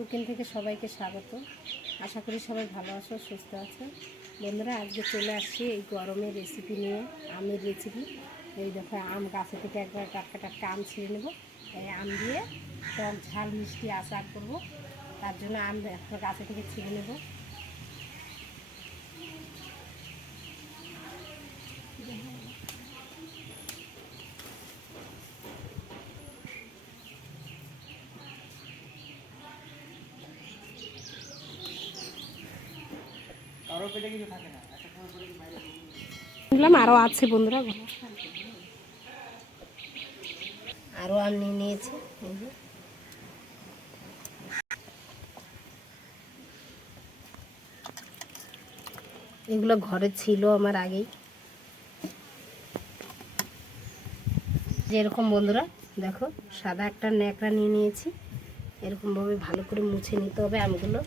Cooking থেকে সবাইকে স্বাগত। আশা করি সবাই ভালো আছো, সুস্থ আছো। বন্ধুরা, আজকে চলে আসছি এই গরমের রেসিপি নিয়ে, আমের রেসিপি এই দেখো, আম গাছে থেকে একবার টাটকা টাটকা আম ছিঁড়ে নেব। এই আম দিয়ে টক ঝাল মিষ্টি আচার করব। তার জন্য আম গাছে থেকে ছিঁড়ে নেব। বললাম আরও আছে বন্ধুরা। আরও আম নিয়ে নিয়েছি। এগুলো ঘরে ছিল আমার আগেই। যেরকম বন্ধুরা, দেখো, সাদা একটা ন্যাকড়া নিয়ে নিয়েছি। এরকমভাবে ভালো করে মুছে নিতে হবে আমগুলো।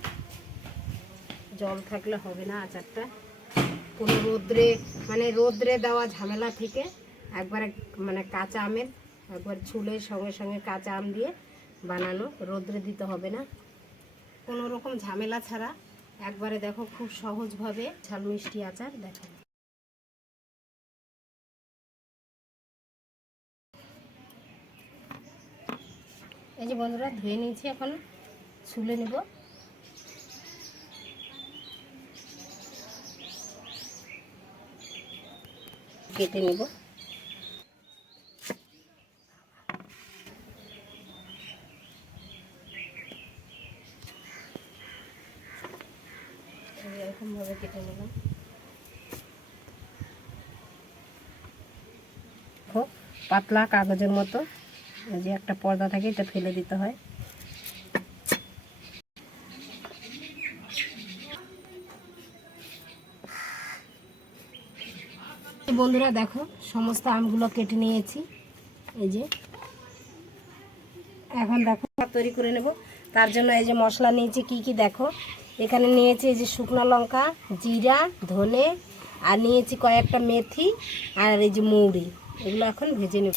জল থাকলে হবে না আচারটা। কোনো রোদ্রে মানে রোদ্রে দেওয়া ঝামেলা থেকে একবারে মানে কাঁচা আমের, একবার ছুলে সঙ্গে সঙ্গে কাঁচা আম দিয়ে বানানো, রোদ্রে দিতে হবে না। কোনো রকম ঝামেলা ছাড়া একবারে দেখো খুব সহজভাবে ঝাল মিষ্টি আচার দেখো। এই যে বন্ধুরা, ধুয়ে নিয়েছি এখন, ছুলে নেব। কেটে নেব। এরকমভাবে কেটে নিলাম। পাতলা কাগজের মতো যে একটা পর্দা থাকে, এটা ফেলে দিতে হয়। বন্ধুরা দেখো, সমস্ত আমগুলো কেটে নিয়েছি। এই যে। এখন দেখো তৈরি করে নেব। তার জন্য এই যে মশলা নিয়েছি, কি কি দেখো? এখানে নিয়েছি এই যে শুকনো লঙ্কা, জিরা, ধনে, আর নিয়েছি কয়েকটা মেথি আর এই যে মৌরি। এগুলো এখন ভেজে নেব।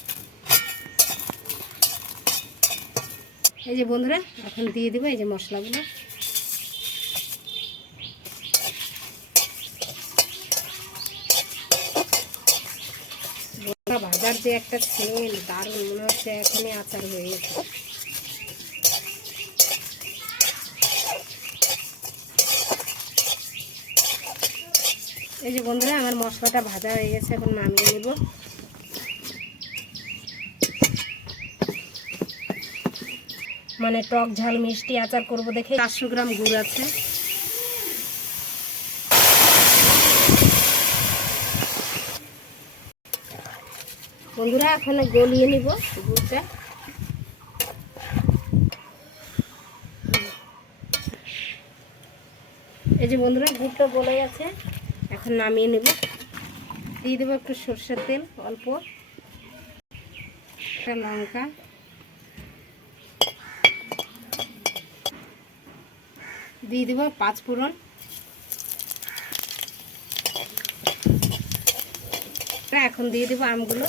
এই যে বন্ধুরা, এখন দিয়ে দেবো এই যে মশলাগুলো। বড়া ভাজার যে একটা সেল দারুণ মনে হচ্ছে এখনই আচার হয়ে গেছে। এই যে বন্ধুরা, আমার মশলাটা ভাজা হয়ে গেছে, এখন নামিয়ে নেব। মানে টক ঝাল মিষ্টি আচার করব দেখে। চারশো গ্রাম গুড় আছে। বন্ধুরা, এখানে গলিয়ে নিব গুড়টা। এই যে বন্ধুরা, গুড়টা গলে গেছে। এখন নামিয়ে নেব। দিয়ে দেবো একটু সর্ষের তেল, অল্প। একটা লঙ্কা। দিয়ে দেবো পাঁচ ফোড়ন। এখন দিয়ে দেবো আমগুলো।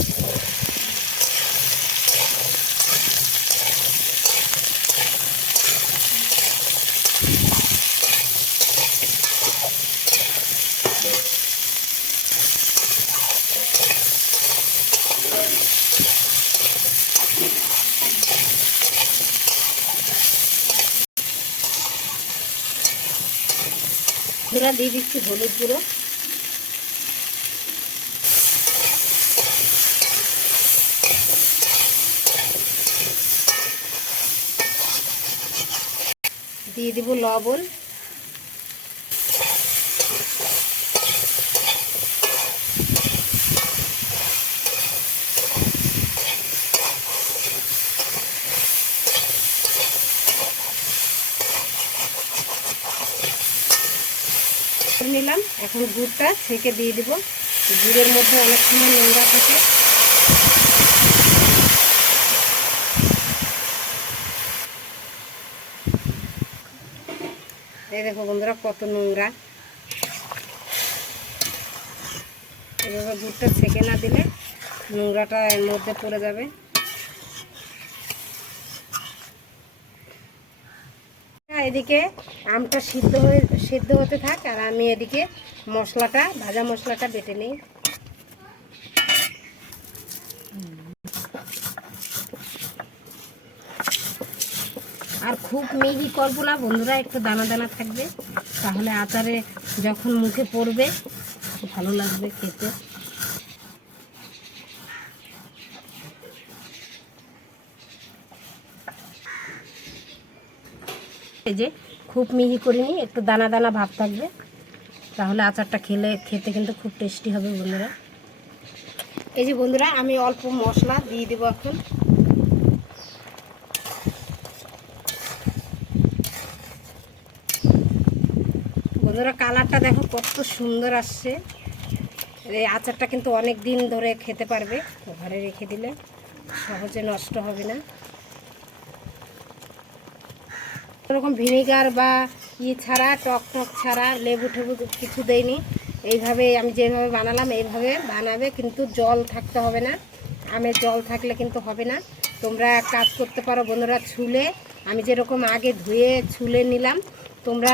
গুঁড়া দিয়ে দিচ্ছি হলুদ গুঁড়ো। দিয়ে দিব লবণ। নিলাম এখন গুড়টা ছেঁকে দিয়ে দিব। গুড়ের মধ্যে অনেক সময় নোংরা থাকে। এই দেখো বন্ধুরা, কত নোংরা। এভাবে গুড়টা ছেঁকে না দিলে নোংরাটা এর মধ্যে পড়ে যাবে। এদিকে আমটা সিদ্ধ হয়ে, সিদ্ধ হতে থাক আর আমি এদিকে মশলাটা, ভাজা মশলাটা বেটে নিই। আর খুব মিহি করব না বন্ধুরা, একটু দানা দানা থাকবে। তাহলে আচারে যখন মুখে পড়বে ভালো লাগবে খেতে। যে খুব মিহি করিনি একটু দানা দানা ভাব থাকবে। তাহলে আচারটা খেলে, খেতে কিন্তু খুব টেস্টি হবে বন্ধুরা। এই যে বন্ধুরা, আমি অল্প মশলা দিয়ে দেবো এখন। বন্ধুরা, কালারটা দেখো কত সুন্দর আসছে। এই আচারটা কিন্তু অনেক দিন ধরে খেতে পারবে ঘরে রেখে দিলে সহজে নষ্ট হবে না। এরকম ভিনেগার বা ই ছাড়া, টক টক ছাড়া, লেবু টেবু কিছু দেয়নি এইভাবে আমি যেভাবে বানালাম, এইভাবে বানাবে, কিন্তু জল থাকতে হবে না। আমের জল থাকলে কিন্তু হবে না। তোমরা কাজ করতে পারো বন্ধুরা, ছুলে, আমি যেরকম আগে ধুয়ে ছুলে নিলাম, তোমরা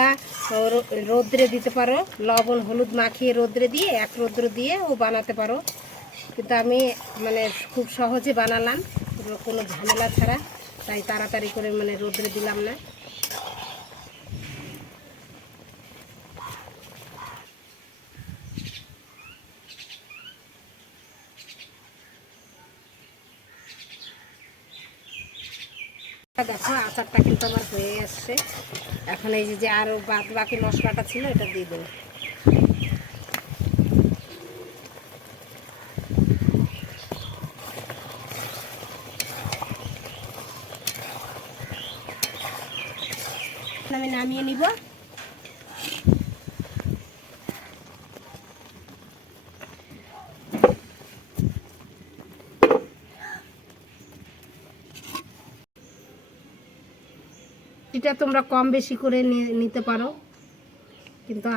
রোদ্রে দিতে পারো। লবণ, হলুদ মাখিয়ে রোদ্রে দিয়ে, এক রোদ্র দিয়ে ও বানাতে পারো। কিন্তু আমি মানে খুব সহজে বানালাম, কোনো ঝামেলা ছাড়া, তাই তাড়াতাড়ি করে মানে রোদ্রে দিলাম না। দেখো, আচারটা কিন্তু আমার হয়ে আসছে। এখন এই যে যে আরও বাদ বাকি মশলাটা ছিল, এটা দিয়ে দেবো। আমি নামিয়ে নিব। এটা তোমরা কম বেশি করে নিতে পারো। কিন্তু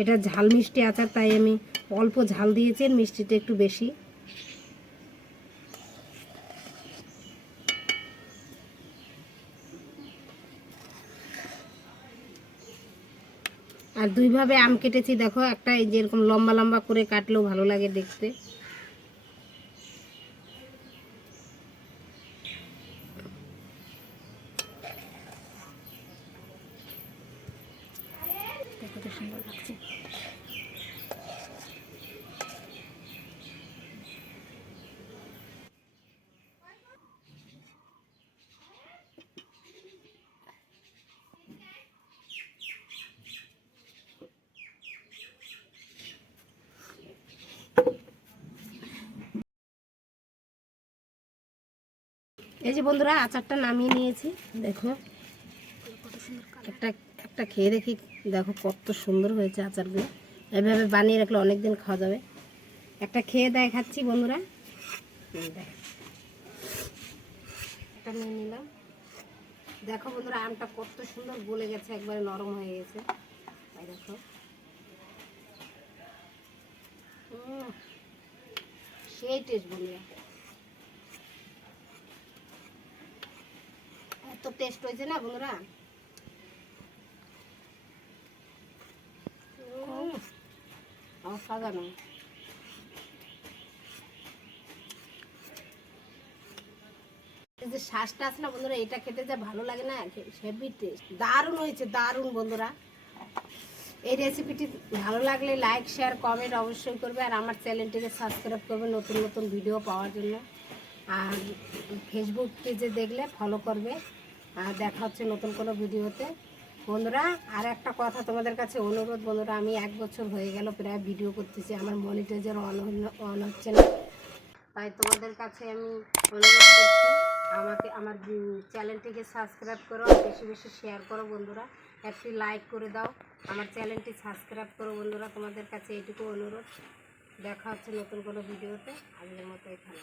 এটা ঝাল মিষ্টি আচার, তাই আমি অল্প ঝাল দিয়েছি, মিষ্টিটা একটু বেশি। আর দুইভাবে আম কেটেছি, দেখো, একটা এই যেরকম লম্বা লম্বা করে কাটলেও ভালো লাগে দেখতে কত লাগছে এই যে বন্ধুরা আচারটা নামিয়ে নিয়েছি। দেখো একটা একটা খেয়ে দেখি, দেখো কত সুন্দর হয়েছে আচারগুলো। এভাবে বানিয়ে রাখলে অনেক দিন খাওয়া যাবে। একটা খেয়ে দেখাচ্ছি বন্ধুরা। একটা নিয়ে নিলাম। দেখো বন্ধুরা, আমটা কত সুন্দর গলে গেছে, একবারে নরম হয়ে গেছে। এই দেখো। সেই টেস্ট বন্ধুরা। এত টেস্ট হয়েছে না বন্ধুরা? অসাধারণ এই যে শ্বাসটা আছে না বন্ধুরা, এটা খেতে যা ভালো লাগে না হেভি টেস্ট দারুণ হয়েছে, দারুণ বন্ধুরা। এই রেসিপিটি ভালো লাগলে লাইক শেয়ার কমেন্ট অবশ্যই করবে আর আমার চ্যানেলটিকে সাবস্ক্রাইব করবে নতুন নতুন ভিডিও পাওয়ার জন্য। আর ফেসবুক পেজে দেখলে ফলো করবে। আর দেখা হচ্ছে নতুন কোনো ভিডিওতে বন্ধুরা, আর একটা কথা তোমাদের কাছে অনুরোধ, বন্ধুরা, আমি এক বছর হয়ে গেল প্রায় ভিডিও করতেছি, আমার মনিটাইজার অন অন হচ্ছে না। তাই তোমাদের কাছে আমি অনুরোধ করছি, আমাকে, আমার চ্যানেলটিকে সাবস্ক্রাইব করো, আর বেশি বেশি শেয়ার করো বন্ধুরা। একটি লাইক করে দাও, আমার চ্যানেলটি সাবস্ক্রাইব করো বন্ধুরা, তোমাদের কাছে এটুকু অনুরোধ। দেখা হচ্ছে নতুন কোনো ভিডিওতে আজকের মতো এখানে